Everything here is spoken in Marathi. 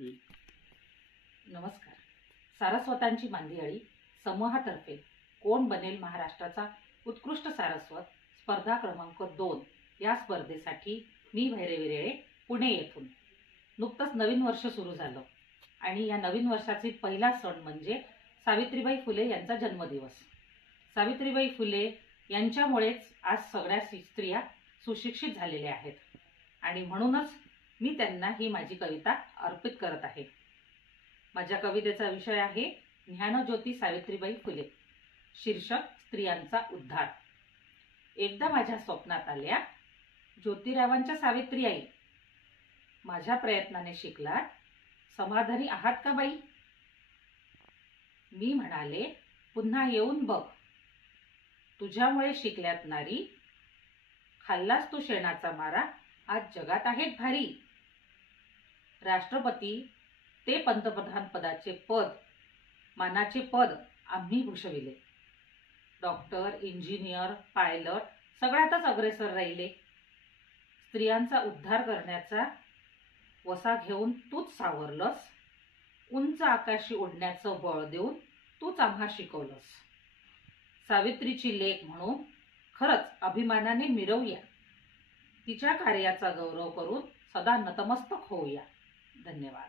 नमस्कार. सारस्वतांची मांदियाळी समूहातर्फे कोण बनेल महाराष्ट्राचा उत्कृष्ट सारस्वत स्पर्धा क्रमांक 2 या स्पर्धेसाठी मी भैरवी पुणे येथून. नुकतंच नवीन वर्ष सुरू झालं आणि या नवीन वर्षाचा पहिला सण म्हणजे सावित्रीबाई फुले यांचा जन्मदिवस. सावित्रीबाई फुले यांच्यामुळेच आज सगळ्या स्त्रिया सुशिक्षित झालेल्या आहेत आणि म्हणूनच मी त्यांना ही माझी कविता अर्पित करत आहे. माझ्या कवितेचा विषय आहे ज्ञानज्योती सावित्रीबाई फुले. शीर्षक स्त्रियांचा उद्धार. एकदा माझ्या स्वप्नात आल्या ज्योतिरावांच्या सावित्री आई. माझ्या प्रयत्नाने शिकला समाधानी आहात का बाई? मी म्हणाले पुन्हा येऊन बघ, तुझ्यामुळे शिकल्यात नारी. खाल्लास तू शेणाचा मारा, आज जगात आहेत भारी. राष्ट्रपती ते पंतप्रधान पदाचे पद, मानाचे पद आम्ही भूषविले. डॉक्टर, इंजिनियर, पायलट सगळ्यातच अग्रेसर राहिले. स्त्रियांचा उद्धार करण्याचा वसा घेऊन तूच सावरलंस. उंच आकाशी उडण्याचं बळ देऊन तूच आम्हा शिकवलंस. सावित्रीची लेक म्हणून खरंच अभिमानाने मिरवूया. तिच्या कार्याचा गौरव करून सदा नतमस्तक होऊया. धन्यवाद.